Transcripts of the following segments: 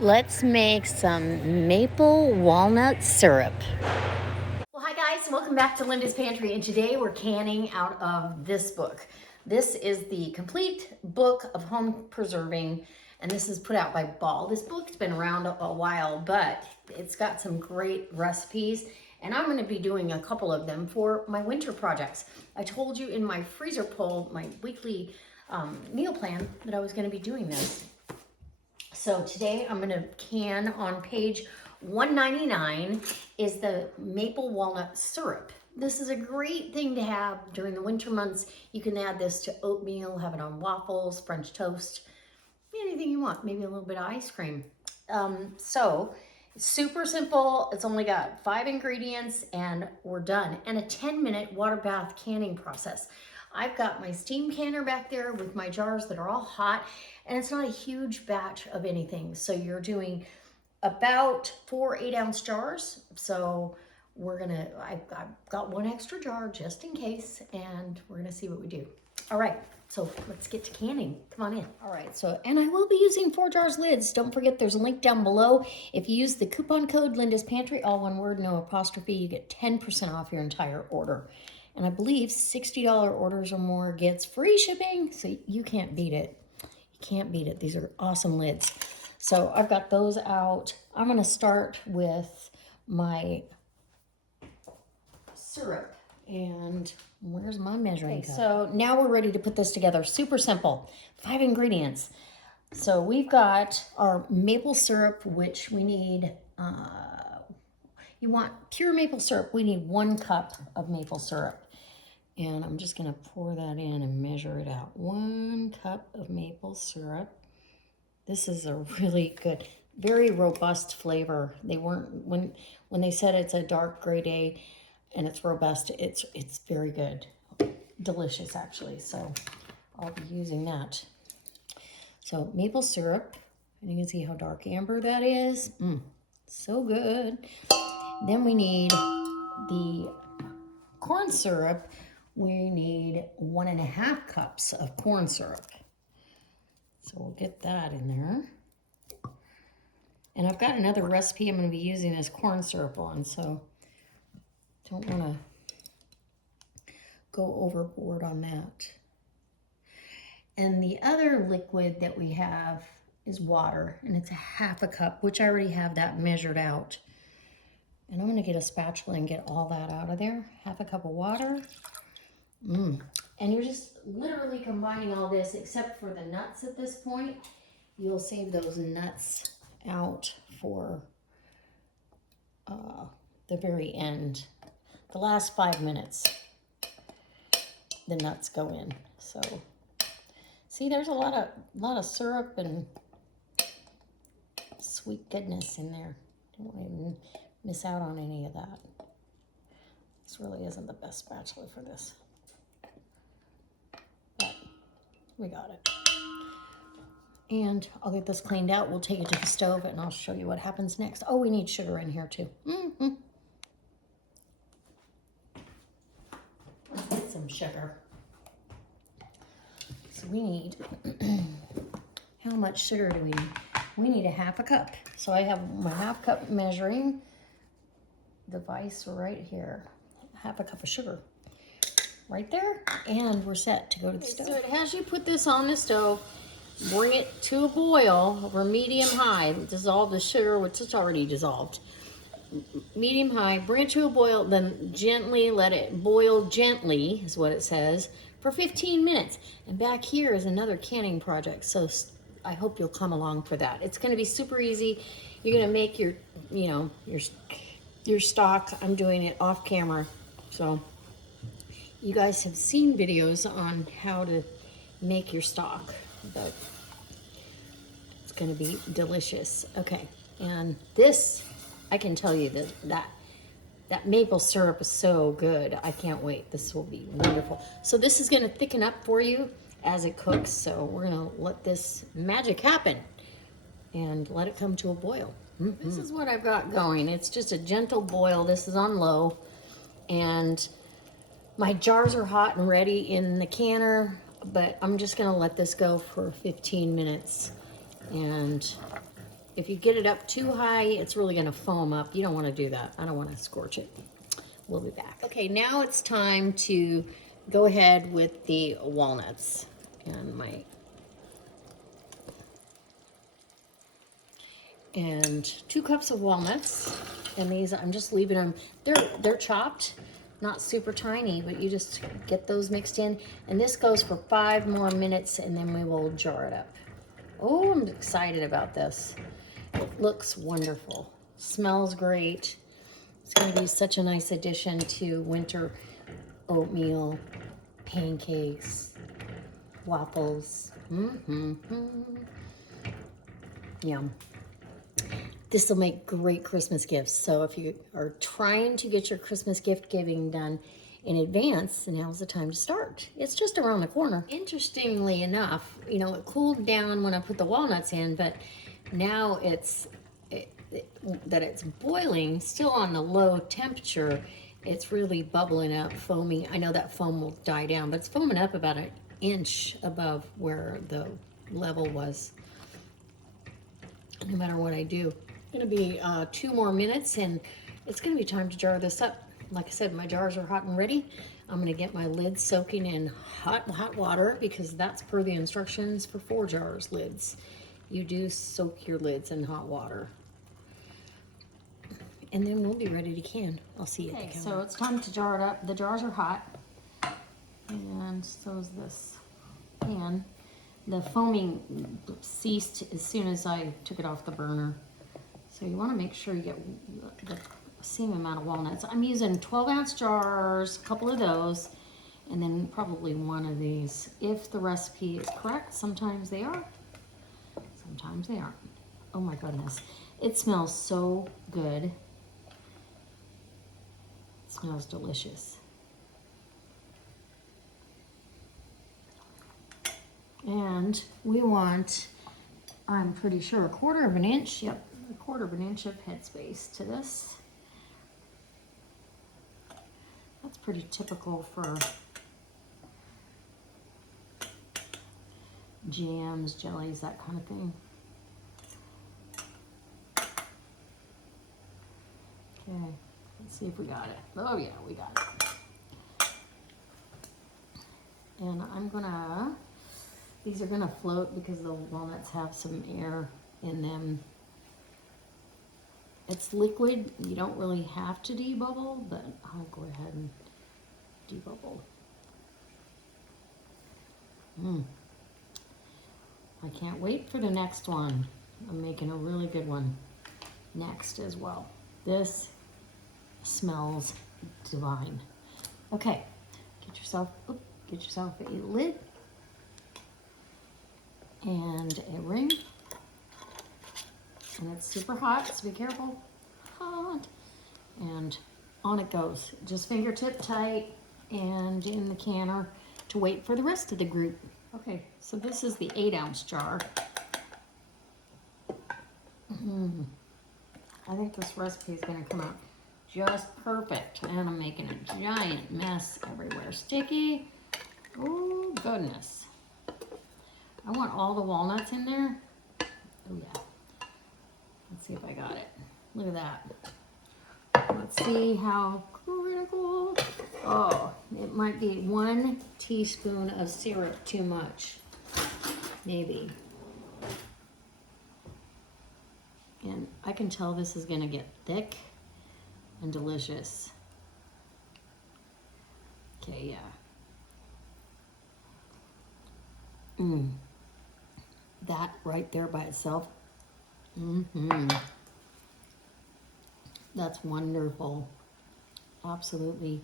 Let's make some maple walnut syrup. Well, hi guys, welcome back to Linda's Pantry, and today we're canning out of this book. This is the complete book of home preserving, and this is put out by Ball. This book's been around a while, but it's got some great recipes, and I'm going to be doing a couple of them for my winter projects. I told you in my freezer poll, my weekly meal plan, that I was going to be doing this. So today I'm going to can on page 199 is the maple walnut syrup. This is a great thing to have during the winter months. You can add this to oatmeal, have it on waffles, French toast, anything you want, maybe a little bit of ice cream. So it's super simple. It's only got 5 ingredients and we're done. And a 10-minute water bath canning process. I've got my steam canner back there with my jars that are all hot, and it's not a huge batch of anything. So you're doing about 4 8-ounce jars. So I've got one extra jar just in case, and we're gonna see what we do. All right, so let's get to canning. Come on in. All right, and I will be using 4 jars lids. Don't forget there's a link down below. If you use the coupon code Linda's Pantry, all one word, no apostrophe, you get 10% off your entire order. And I believe $60 orders or more gets free shipping, so you can't beat it. You can't beat it. These are awesome lids. So I've got those out. I'm gonna start with my syrup. And where's my measuring cup? So now we're ready to put this together. Super simple. 5 ingredients. So we've got our maple syrup, which we need, you want pure maple syrup. We need 1 cup of maple syrup. And I'm just gonna pour that in and measure it out. 1 cup of maple syrup. This is a really good, very robust flavor. They weren't, when they said it's a dark gray day and it's robust, it's very good. Delicious actually, so I'll be using that. So maple syrup, and you can see how dark amber that is. So good. Then we need the corn syrup. We need 1.5 cups of corn syrup. So we'll get that in there. And I've got another recipe I'm going to be using this corn syrup on, so don't want to go overboard on that. And the other liquid that we have is water, and it's 1/2 cup, which I already have that measured out. And I'm going to get a spatula and get all that out of there. 1/2 cup of water. And you're just literally combining all this except for the nuts at this point. You'll save those nuts out for the very end. The last 5 minutes, the nuts go in. So see, there's a lot of syrup and sweet goodness in there. Don't want to even miss out on any of that. This really isn't the best spatula for this. We got it. And I'll get this cleaned out. We'll take it to the stove and I'll show you what happens next. Oh, we need sugar in here too. Let's get some sugar. So we need, how much sugar do we need? We need 1/2 cup. So I have my 1/2 cup measuring device right here. 1/2 cup of sugar. Right there, and we're set to go to the stove. So it has you put this on the stove, bring it to a boil over medium high, dissolve the sugar, which is already dissolved. Medium high, bring it to a boil, then gently let it boil gently, is what it says, for 15 minutes. And back here is another canning project, so I hope you'll come along for that. It's gonna be super easy. You're gonna make your, your stock. I'm doing it off camera, so. You guys have seen videos on how to make your stock, but it's going to be delicious. Okay, and this, I can tell you that maple syrup is so good. I can't wait. This will be wonderful. So this is going to thicken up for you as it cooks. So we're going to let this magic happen and let it come to a boil. This is what I've got going. It's just a gentle boil. This is on low, and my jars are hot and ready in the canner, but I'm just gonna let this go for 15 minutes and if you get it up too high, it's really gonna foam up. You don't wanna do that. I don't wanna scorch it. We'll be back. Okay, now it's time to go ahead with the walnuts. And 2 cups of walnuts. And these, I'm just leaving them, they're chopped, not super tiny, but you just get those mixed in. And this goes for 5 more minutes, and then we will jar it up. Oh, I'm excited about this. It looks wonderful. Smells great. It's going to be such a nice addition to winter oatmeal, pancakes, waffles. Yum. This will make great Christmas gifts. So if you are trying to get your Christmas gift giving done in advance, now's the time to start. It's just around the corner. Interestingly enough, you know, it cooled down when I put the walnuts in, but now that it's boiling, still on the low temperature, it's really bubbling up, foaming. I know that foam will die down, but it's foaming up about 1 inch above where the level was. No matter what I do. It's gonna be 2 more minutes, and it's gonna be time to jar this up. Like I said, my jars are hot and ready. I'm gonna get my lids soaking in hot water, because that's per the instructions for 4 jars lids. You do soak your lids in hot water. And then we'll be ready to can. I'll see you at the counter. So it's time to jar it up. The jars are hot, and so is this pan. The foaming ceased as soon as I took it off the burner. So you want to make sure you get the same amount of walnuts. I'm using 12-ounce jars, a couple of those, and then probably 1 of these. If the recipe is correct, sometimes they are, sometimes they aren't. Oh my goodness. It smells so good. It smells delicious. And we want, I'm pretty sure, 1/4 of an inch, yep, 1/4 of an inch of headspace to this. That's pretty typical for jams, jellies, that kind of thing. Okay, let's see if we got it. Oh yeah, we got it. And I'm gonna, these are gonna float because the walnuts have some air in them. It's liquid, you don't really have to debubble, but I'll go ahead and debubble. I can't wait for the next one. I'm making a really good one next as well. This smells divine. Okay, get yourself a lid and a ring. And it's super hot, so be careful. Hot. And on it goes. Just fingertip tight and in the canner to wait for the rest of the group. Okay, so this is the 8-ounce jar. I think this recipe is going to come out just perfect. And I'm making a giant mess everywhere. Sticky. Oh, goodness. I want all the walnuts in there. Oh, yeah. Let's see if I got it. Look at that. Let's see how critical. Oh, it might be 1 teaspoon of syrup too much. Maybe. And I can tell this is going to get thick and delicious. Okay, yeah. That right there by itself. That's wonderful. Absolutely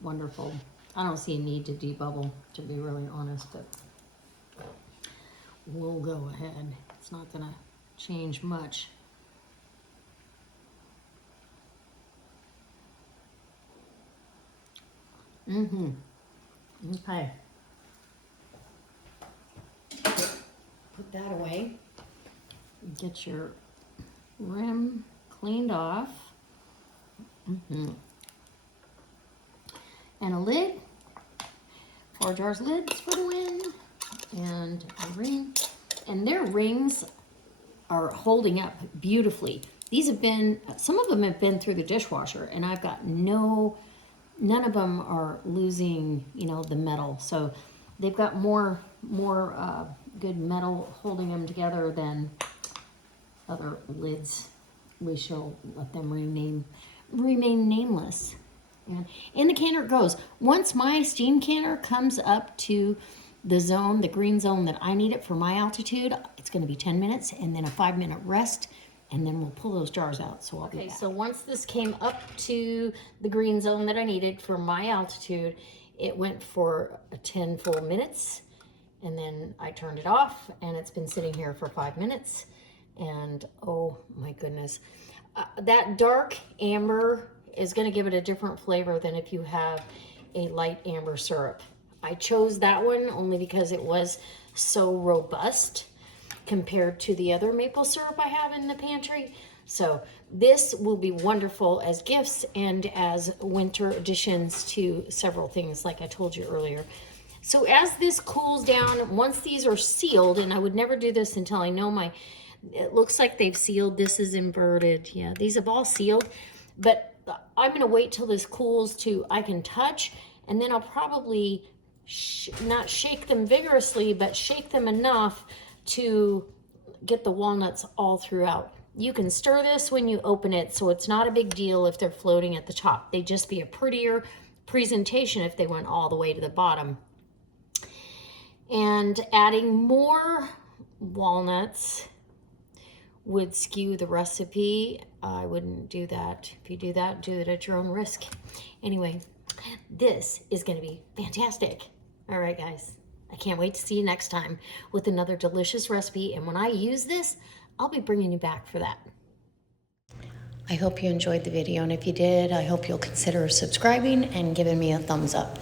wonderful. I don't see a need to debubble, to be really honest, but we'll go ahead. It's not gonna change much. Okay. Put that away. Get your rim cleaned off. And a lid. 4 jars lids for the win. And a ring. And their rings are holding up beautifully. These have been, some of them have been through the dishwasher, and I've got none of them are losing, you know, the metal. So they've got more good metal holding them together than other lids. We shall let them remain nameless. And in the canner it goes. Once my steam canner comes up to the zone, the green zone that I need it for my altitude, it's going to be 10 minutes and then a 5-minute rest, and then we'll pull those jars out. So I'll be back. So once this came up to the green zone that I needed for my altitude, it went for 10 full minutes, and then I turned it off, and it's been sitting here for 5 minutes. And oh my goodness, that dark amber is going to give it a different flavor than if you have a light amber syrup. I chose that one only because it was so robust compared to the other maple syrup I have in the pantry. So this will be wonderful as gifts and as winter additions to several things, like I told you earlier. So as this cools down, once these are sealed, and I would never do this until I know it looks like they've sealed. This is inverted. Yeah, these have all sealed, but I'm going to wait till this cools to I can touch, and then I'll probably not shake them vigorously, but shake them enough to get the walnuts all throughout. You can stir this when you open it, so it's not a big deal if they're floating at the top. They'd just be a prettier presentation if they went all the way to the bottom. And adding more walnuts would skew the recipe. I wouldn't do that. If you do that, do it at your own risk. Anyway, this is going to be fantastic. All right, guys. I can't wait to see you next time with another delicious recipe. And when I use this, I'll be bringing you back for that. I hope you enjoyed the video, and if you did, I hope you'll consider subscribing and giving me a thumbs up.